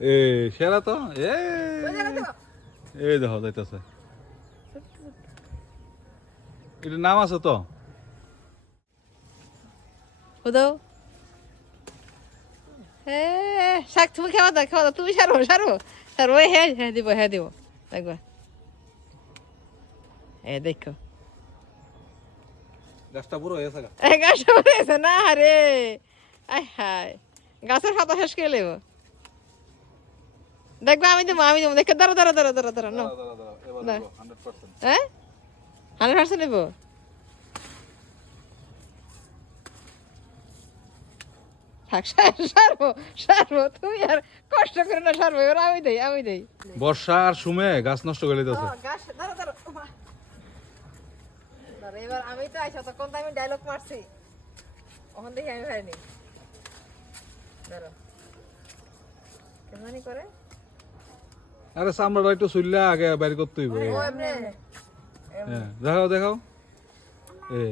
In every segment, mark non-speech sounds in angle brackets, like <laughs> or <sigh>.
এ সেরা তো? এ। এই দেখো যাইতেছে। এটা নাম আছে তো? হুদো হে শাক তুমি খাওয়া দাও খাওয়া দাও তুমি সারো সারো সারো হ্যাঁ হ্যাঁ দিব হ্যাঁ দিব। দেখবা। এ দেখো। গাছটা পুরো হয়েছে না রে। আয় হায়। গাছের পাতা শেষ করে লেব দেখবা আমি দেবো আমি দেবো। দেখে দাঁড়ো দাঁড়ো দাঁড়ো দাঁড়ো দাঁড়ো না। হ্যাঁ? হান্ড্রেড পার্সেন্ট নেব থাক সার- সারবো সারবো তুমি আর কষ্ট করে না সারবো এবার আমি দেই আমি দেই। বর্ষা আর সুমে গাছ নষ্ট করে দিতেছে। এবার আমি তো আইসা তখন তো আমি ডায়লগ মারছি। ওখান থেকে আমি দাঁড়া কেমনি করে? আরে চামড়াটা একটু চুললে আগে বাইর করতে হইব। হ্যাঁ দেখাও দেখাও। এ।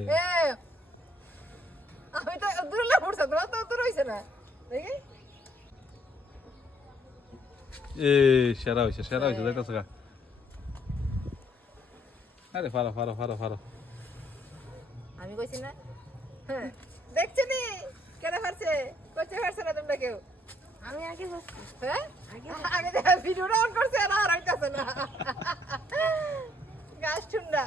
আমি তো দূরে না পড়ছে তোমার তো দূর হইছে না। দেখি। এ সেরা হয়েছে সেরা হয়েছে যাইতেছে গা। আরে ফারো ফারো ফারো ফারো আমি কইছি না। হ্যাঁ দেখছি নি? কেন পারছে কইতে পারছে না তোমরা কেউ? আমি আগে হ্যাঁ? আগে দেখা ভিডিওটা অন করছে না আর হইতাছে না। গাছ ঠুন্ডা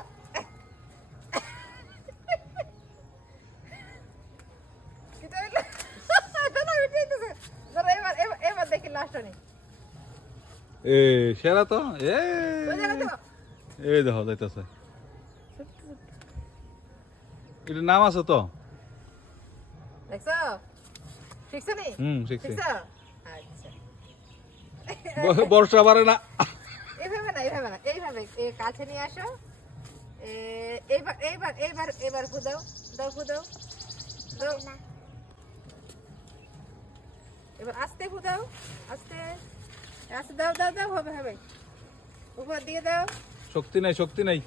এ সেরা তো। এ। এ দেখো যাইতেছে। এটা নাম আছে তো? দেখছ? শিখছে নি? হুম শিখছে? <laughs> বর্ষা পারে না। এইভাবে না এইভাবে না এইভাবে কাছে নিয়ে আসো। এইবার এইবার এইবার এবার ফুদাও দাও ফুদাও দাও। এবার আস্তে ফুদাও আস্তে আস্তে দাও দাও দাও হবে হবে। উপর দিয়ে দাও। শক্তি নাই শক্তি নাই।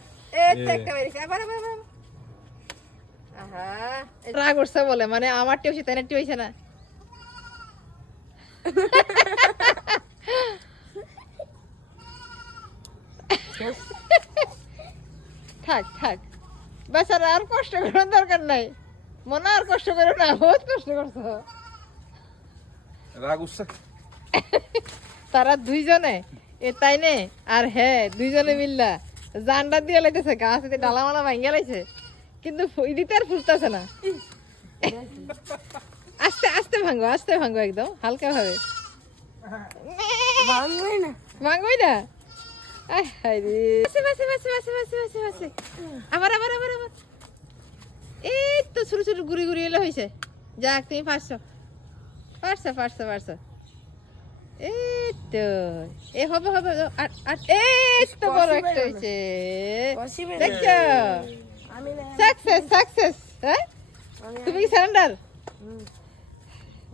রাগ বলে মানে আমার টিউছি তাই টিউছে না <laughs> থাক থাক। বেচারা আর কষ্ট করার দরকার নাই। মনে আর কষ্ট করো না বহুত কষ্ট করছ। রাগ তারা দুইজনে এ তাই নে আর হ্যাঁ দুইজনে মিল্লা জান্ডা দিয়ে লাইতেছে গাছ এতে ডালা মালা ভাঙ্গা লাইছে। কিন্তু ইদিতে আর ফুলতেছে না। আস্তে আস্তে ভাঙ্গো আস্তে ভাঙ্গো একদম হালকা ভাবে ভাঙবে না। ভাঙ্গোই না? আয় হায় রে। বাসে বাসে বাসে বাসে বাসে বাসে বাসে। আবার আবার আবার আবার। এই তো ছোট ছোট গুড়ি গুড়ি এলে হয়েছে যাক তুমি পারছ। পারছ পারছ পারছ। এই তো এ হবে হবে আর আর এই তো বড় একটা হয়েছে Possible না। দেখছ? সাকসেস সাকসেস হ্যাঁ? তুমি কি সারেন্ডার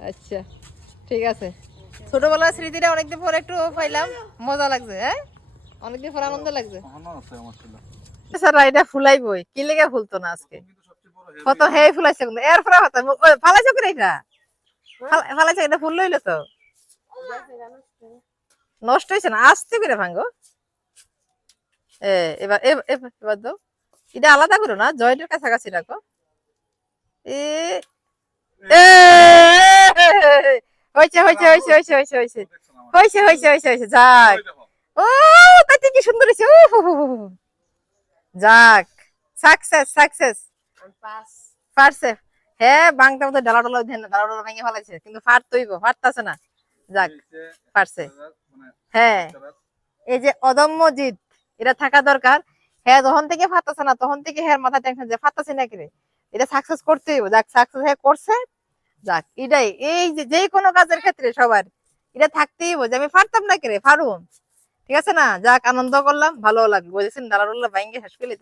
আচ্ছা ঠিক আছে। ছোটবেলার স্মৃতিটা অনেকদিন পরে একটু পাইলাম। মজা লাগছে হ্যাঁ? অনেকদিন পর আনন্দ লাগছে। স্যার এটা ফুলাই বই কি লেগে ফুলতো না আজকে? কত হে ফুলাইছে কিন্তু। এর পরে ফালাইছে করে এটা? ফালাইছে এটা ফুল লইলো তো? নষ্ট হয়েছে না? আস্তে করে ভাঙ্গো এ এবার এবার এবার এবার দাও। এটা আলাদা করো না জয়েন্টের কাছাকাছি রাখো। এ এ হয়েছে হয়েছে হয়েছে হয়েছে হয়েছে হয়েছে। হয়েছে হয়েছে হয়েছে হয়েছে, যাক। ও কি সুন্দর হয়েছে ও। যাক সাকসেস সাকসেস পারছে হ্যাঁ মতো ডালা ডালা ধ্যান ডালা ডালা ভেঙে কিন্তু ফাটতইব ফাটতাছে না। যাক পারছে হ্যাঁ এই যে অদম্য জিদ এটা থাকা দরকার। হ্যাঁ যখন থেকে ফাটাছে না, তখন থেকে হ্যাঁ মাথা টেনশন যে ফাটাছে না কিরে এটা সাকসেস করতেই। যাক সাকসেস হ্যাঁ করছে। যাক, এটাই। এই যে কোনো কাজের ক্ষেত্রে সবার, এটা থাকতেই বোঝে। আমি পারতাম না কেরে, পারুম। ঠিক আছে না? যাক, আনন্দ করলাম ভালো লাগল। বুঝেছেন দালাল ভাইঙ্গে শেষ করে